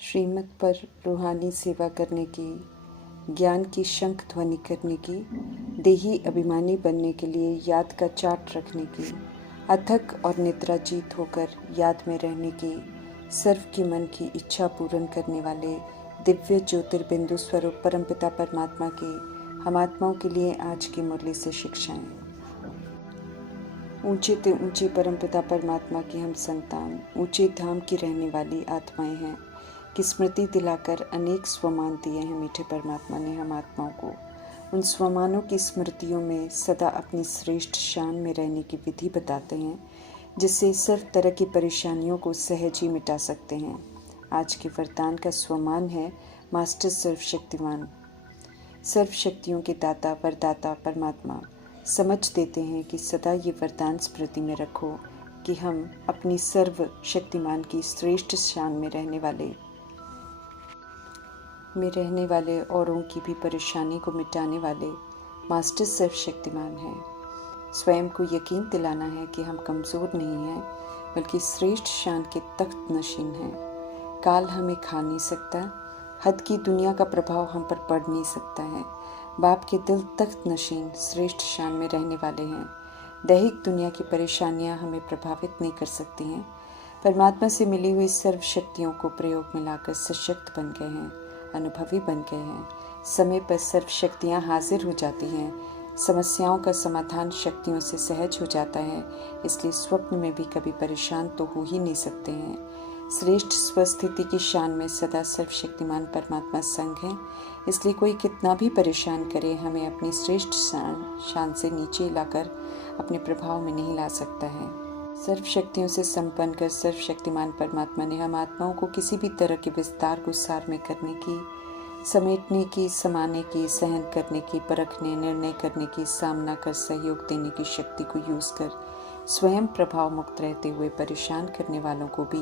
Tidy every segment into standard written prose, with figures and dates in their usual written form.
श्रीमत पर रूहानी सेवा करने की, ज्ञान की शंख ध्वनि करने की, देही अभिमानी बनने के लिए याद का चार्ट रखने की, अथक और निद्राजीत होकर याद में रहने की, सर्व की मन की इच्छा पूर्ण करने वाले दिव्य ज्योतिर्बिंदु स्वरूप परमपिता परमात्मा की हम आत्माओं के लिए आज की मुरली से शिक्षाएं। ऊंचे ते ऊंचे परमपिता परमात्मा की हम संतान ऊंचे धाम की रहने वाली आत्माएं हैं कि स्मृति दिलाकर अनेक स्वमान दिए हैं मीठे परमात्मा ने हम आत्माओं को। उन स्वमानों की स्मृतियों में सदा अपनी श्रेष्ठ शान में रहने की विधि बताते हैं, जिससे सर्व तरह की परेशानियों को सहज ही मिटा सकते हैं। आज के वरदान का स्वमान है मास्टर सर्वशक्तिमान। सर्व शक्तियों के दाता वरदाता परमात्मा समझ देते हैं कि सदा ये वरदान स्मृति में रखो कि हम अपनी सर्व शक्तिमान की श्रेष्ठ शान में रहने वाले औरों की भी परेशानी को मिटाने वाले मास्टर सर्वशक्तिमान हैं। स्वयं को यकीन दिलाना है कि हम कमज़ोर नहीं हैं, बल्कि श्रेष्ठ शान के तख्त नशीन हैं। काल हमें खा नहीं सकता, हद की दुनिया का प्रभाव हम पर पड़ नहीं सकता है। बाप के दिल तख्त नशीन श्रेष्ठ शान में रहने वाले हैं। दैहिक दुनिया की परेशानियां हमें प्रभावित नहीं कर सकती हैं। परमात्मा से मिली हुई सर्व शक्तियों को प्रयोग में लाकर सशक्त बन गए हैं, अनुभवी बन गए हैं। समय पर सर्व शक्तियाँ हाजिर हो जाती हैं। समस्याओं का समाधान शक्तियों से सहज हो जाता है, इसलिए स्वप्न में भी कभी परेशान तो हो ही नहीं सकते हैं। श्रेष्ठ स्वस्थिति की शान में सदा सर्वशक्तिमान परमात्मा संग है, इसलिए कोई कितना भी परेशान करे हमें अपनी श्रेष्ठ शान से नीचे लाकर अपने प्रभाव में नहीं ला सकता है। सर्व शक्तियों से संपन्न कर सर्वशक्तिमान परमात्मा ने हम आत्माओं को किसी भी तरह के विस्तार को सार में करने की, समेटने की, समाने की, सहन करने की, परखने, निर्णय करने की, सामना कर सहयोग देने की शक्ति को यूज कर स्वयं प्रभाव मुक्त रहते हुए परेशान करने वालों को भी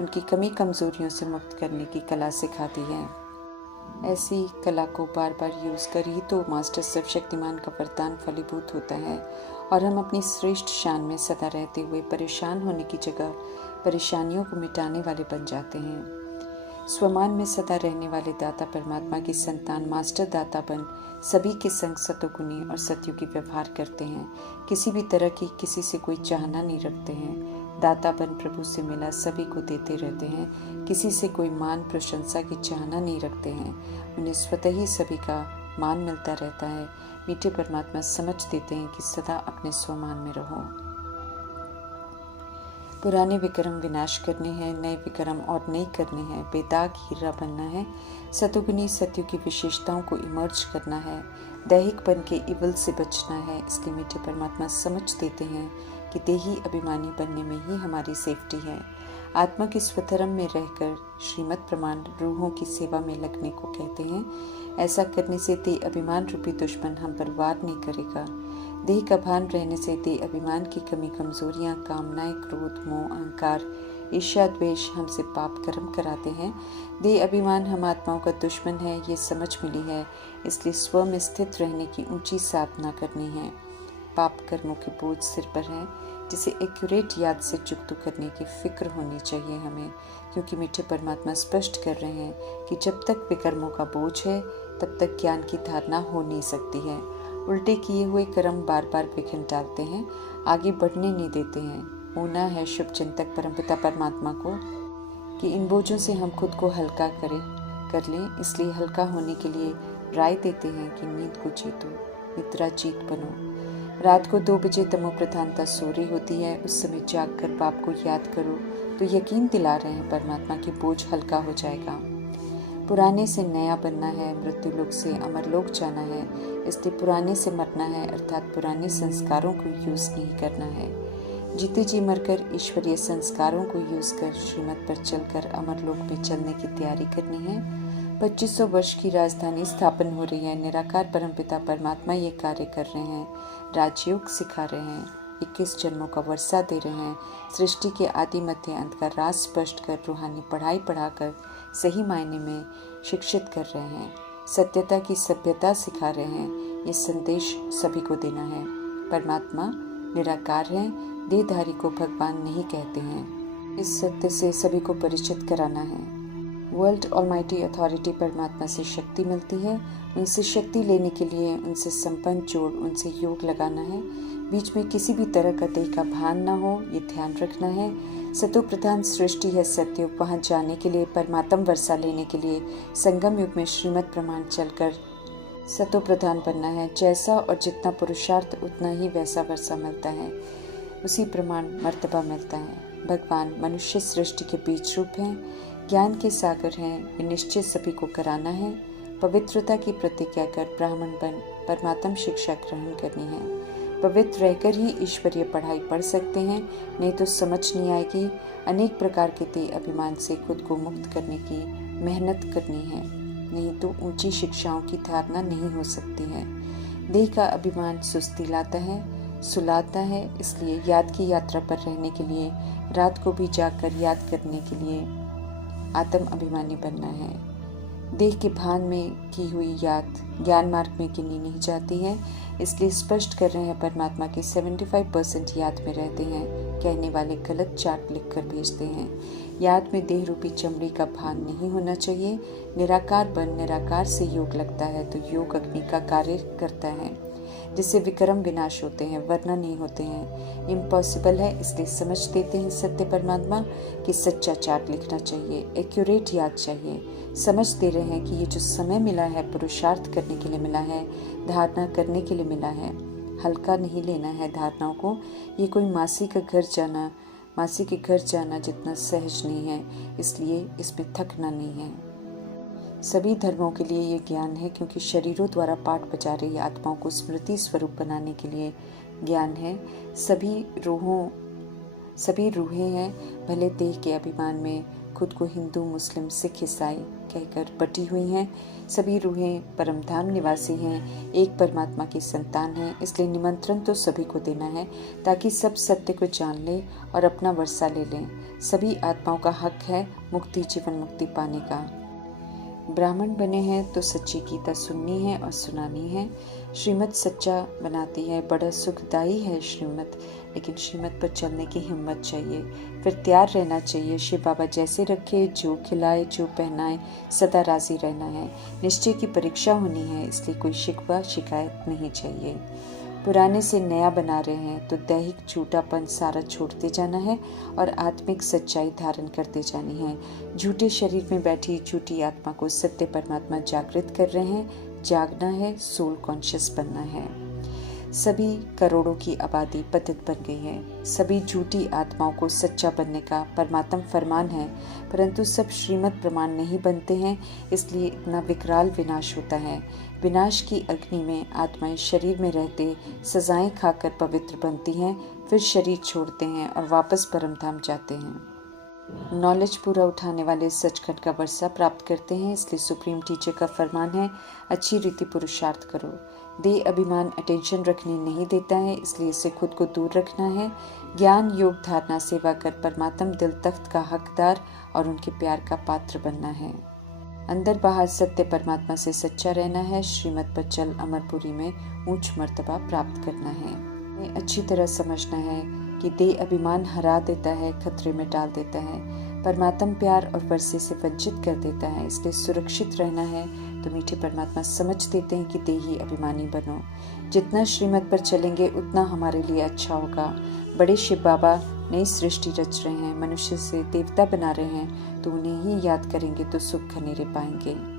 उनकी कमी कमजोरियों से मुक्त करने की कला सिखाती है। ऐसी कला को बार बार यूज कर ही तो मास्टर सर्वशक्तिमान का वरदान फलीभूत होता है और हम अपनी श्रेष्ठ शान में सदा रहते हुए परेशान होने की जगह परेशानियों को मिटाने वाले बन जाते हैं। स्वमान में सदा रहने वाले दाता परमात्मा की संतान मास्टर दाता बन सभी के संग सतोगुणी और सतयुगी व्यवहार करते हैं। किसी भी तरह की किसी से कोई चाहना नहीं रखते हैं। दाता बन प्रभु से मिला सभी को देते रहते हैं। किसी से कोई मान प्रशंसा की चाहना नहीं रखते हैं। उन्हें स्वतः ही सभी का मान मिलता रहता है। मीठे परमात्मा समझ देते हैं कि सदा अपने स्वमान में रहो। पुराने विक्रम विनाश करने हैं, नए विक्रम और नई करने हैं। बेदाग हीरा बनना है, सतुगुनी सत्यु की विशेषताओं को इमर्ज करना है, दैहिक बन के इवल से बचना है। इसलिए मीठे परमात्मा समझ देते हैं कि देही अभिमानी बनने में ही हमारी सेफ्टी है। आत्मा के स्वधर्म में रहकर श्रीमत प्रमाण रूहों की सेवा में लगने को कहते हैं। ऐसा करने से देह अभिमान रूपी दुश्मन हम पर वार नहीं करेगा। देह का भान रहने से देह अभिमान की कमी कमजोरियां, कामनाएं, क्रोध, मोह, अहंकार, ईर्ष्या, द्वेष हमसे पाप कर्म कराते हैं। देह अभिमान हम आत्माओं का दुश्मन है, ये समझ मिली है। इसलिए स्व में स्थित रहने की ऊंची साधना करनी है। पाप कर्मों के बोझ सिर पर है, जिसे एक्यूरेट याद से चुकता करने की फिक्र होनी चाहिए हमें, क्योंकि मीठे परमात्मा स्पष्ट कर रहे हैं कि जब तक विकर्मों का बोझ है तब तक ज्ञान की धारणा हो नहीं सकती है। उल्टे किए हुए कर्म बार बार विघ्न डालते हैं, आगे बढ़ने नहीं देते हैं। होना है शुभ चिंतक परमपिता परमात्मा को कि इन बोझों से हम खुद को हल्का कर लें। इसलिए हल्का होने के लिए राय देते हैं कि नींद को जीतो, निद्रा जीत बनो। रात को 2 बजे तमो प्रधानता सो रही होती है, उस समय जाग कर बाप को याद करो तो यकीन दिला रहे हैं परमात्मा की बोझ हल्का हो जाएगा। पुराने से नया बनना है, मृत्यु लोक से अमर लोक जाना है। इसलिए पुराने से मरना है, अर्थात पुराने संस्कारों को यूज नहीं करना है। जीते जी मरकर ईश्वरीय संस्कारों को यूज कर श्रीमत पर चलकर अमर लोक में चलने की तैयारी करनी है। 2500 वर्ष की राजधानी स्थापन हो रही है। निराकार परमपिता परमात्मा ये कार्य कर रहे हैं, राजयोग सिखा रहे हैं, 21 जन्मों का वर्षा दे रहे हैं। सृष्टि के आदि मध्य अंत का राज स्पष्ट कर रूहानी पढ़ाई पढ़ाकर सही मायने में शिक्षित कर रहे हैं। सत्यता की सभ्यता सिखा रहे हैं। ये संदेश सभी को देना है। परमात्मा निराकार हैं, देहधारी को भगवान नहीं कहते हैं। इस सत्य से सभी को परिचित कराना है। वर्ल्ड ऑलमाइटी अथॉरिटी परमात्मा से शक्ति मिलती है। उनसे शक्ति लेने के लिए उनसे संपन्न जोड़, उनसे योग लगाना है। बीच में किसी भी तरह का देह का भान ना हो, ये ध्यान रखना है। सतो प्रधान सृष्टि है सत्युग, वहाँ जाने के लिए, परमात्म वर्षा लेने के लिए संगम युग में श्रीमत प्रमाण चलकर सतो प्रधान बनना है। जैसा और जितना पुरुषार्थ उतना ही वैसा वर्षा मिलता है, उसी प्रमाण मर्तबा मिलता है। भगवान मनुष्य सृष्टि के बीज रूप हैं, ज्ञान के सागर हैं, ये निश्चय सभी को कराना है। पवित्रता की प्रतिज्ञा कर ब्राह्मण बन परमात्म शिक्षा ग्रहण करनी है। पवित्र रहकर ही ईश्वरीय पढ़ाई पढ़ सकते हैं, नहीं तो समझ नहीं आएगी। अनेक प्रकार के देह अभिमान से खुद को मुक्त करने की मेहनत करनी है, नहीं तो ऊंची शिक्षाओं की धारणा नहीं हो सकती है। देह का अभिमान सुस्ती लाता है, सुलाता है, इसलिए याद की यात्रा पर रहने के लिए रात को भी जागकर याद करने के लिए आत्म अभिमानी बनना है। देह के भान में की हुई याद ज्ञान मार्ग में गिनी नहीं जाती है, इसलिए स्पष्ट कर रहे हैं परमात्मा की 75% याद में रहते हैं। कहने वाले गलत चार्ट लिखकर भेजते हैं। याद में देह रूपी चमड़ी का भान नहीं होना चाहिए। निराकार बन, निराकार से योग लगता है तो योग अग्नि का कार्य करता है, जिससे विक्रम विनाश होते हैं, वरना नहीं होते हैं। इम्पॉसिबल है, इसलिए समझ देते हैं सत्य परमात्मा कि सच्चा चार्ट लिखना चाहिए, एक्यूरेट याद चाहिए। समझ दे रहे हैं कि ये जो समय मिला है पुरुषार्थ करने के लिए मिला है, धारणा करने के लिए मिला है। हल्का नहीं लेना है धारणाओं को। ये कोई मासी के घर जाना जितना सहज नहीं है, इसलिए इसमें थकना नहीं है। सभी धर्मों के लिए ये ज्ञान है, क्योंकि शरीरों द्वारा पाठ बजा रही आत्माओं को स्मृति स्वरूप बनाने के लिए ज्ञान है। सभी रूहें हैं, भले देह के अभिमान में खुद को हिंदू, मुस्लिम, सिख, ईसाई कहकर बटी हुई हैं। सभी रूहें परमधाम निवासी हैं, एक परमात्मा की संतान हैं। इसलिए निमंत्रण तो सभी को देना है, ताकि सब सत्य को जान लें और अपना वर्षा ले लें। सभी आत्माओं का हक है मुक्ति, जीवन मुक्ति पाने का। ब्राह्मण बने हैं तो सच्ची गीता सुननी है और सुनानी है। श्रीमत सच्चा बनाती है, बड़ा सुखदायी है श्रीमत, लेकिन श्रीमत पर चलने की हिम्मत चाहिए, फिर तैयार रहना चाहिए। शिव बाबा जैसे रखे, जो खिलाए, जो पहनाए, सदा राजी रहना है। निश्चय की परीक्षा होनी है, इसलिए कोई शिकवा शिकायत नहीं चाहिए। पुराने से नया बना रहे हैं तो दैहिक झूठापन सारा छोड़ते जाना है और आत्मिक सच्चाई धारण करते जानी है। झूठे शरीर में बैठी झूठी आत्मा को सत्य परमात्मा जागृत कर रहे हैं। जागना है, सोल कॉन्शियस बनना है। सभी करोड़ों की आबादी पतित बन गई है। सभी झूठी आत्माओं को सच्चा बनने का परमात्म फरमान है, परंतु सब श्रीमत प्रमाण नहीं बनते हैं, इसलिए इतना विकराल विनाश होता है। विनाश की अग्नि में आत्माएं शरीर में रहते सजाएं खाकर पवित्र बनती हैं, फिर शरीर छोड़ते हैं और वापस परमधाम जाते हैं। नॉलेज पूरा उठाने वाले सचखंड का वर्षा प्राप्त करते हैं, इसलिए सुप्रीम टीचर का फरमान है, अच्छी रीति पुरुषार्थ करो। देह अभिमान अटेंशन रखने नहीं देता है, इसलिए इसे खुद को दूर रखना है। ज्ञान योग धारणा सेवा कर परमात्म दिल तख्त का हकदार और उनके प्यार का पात्र बनना है। अंदर बाहर सत्य परमात्मा से सच्चा रहना है। श्रीमत पर चल अमरपुरी में ऊंच मर्तबा प्राप्त करना है। अच्छी तरह समझना है कि देह अभिमान हरा देता है, खतरे में डाल देता है, परमात्म प्यार और वर्षे से वंचित कर देता है, इसलिए सुरक्षित रहना है। तो मीठे परमात्मा समझ देते हैं कि देही अभिमानी बनो। जितना श्रीमत पर चलेंगे उतना हमारे लिए अच्छा होगा। बड़े शिव बाबा नई सृष्टि रच रहे हैं, मनुष्य से देवता बना रहे हैं, तो उन्हें ही याद करेंगे तो सुख घनेरे पाएंगे।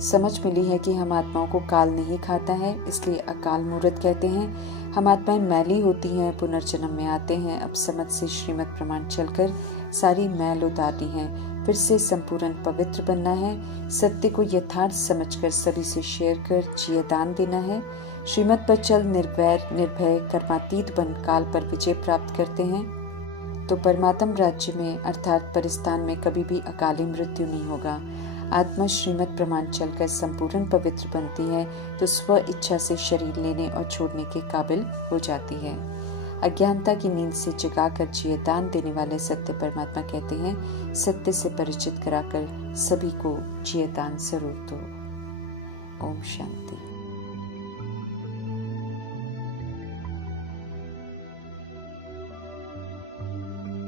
समझ मिली है कि हम आत्माओं को काल नहीं खाता है, इसलिए अकाल मूर्त कहते हैं। हम आत्माएं मैली होती हैं, पुनर्जन्म में आते हैं। अब समझ से श्रीमत प्रमाण चलकर सारी मैल उतारनी है, फिर से संपूर्ण पवित्र बनना है। सत्य को यथार्थ समझकर सभी से शेयर कर जियदान देना है। श्रीमत पर चल निर्वैर निर्भय कर्मातीत बन काल पर विजय प्राप्त करते हैं, तो परमात्म राज्य में अर्थात परिस्थान में कभी भी अकाली मृत्यु नहीं होगा। आत्मा श्रीमत प्रमाण चलकर संपूर्ण पवित्र बनती है तो स्व इच्छा से शरीर लेने और छोड़ने के काबिल हो जाती है। अज्ञानता की नींद से जगाकर जियदान देने वाले सत्य परमात्मा कहते हैं, सत्य से परिचित कराकर सभी को जियदान जरूर दो। ओम शांति।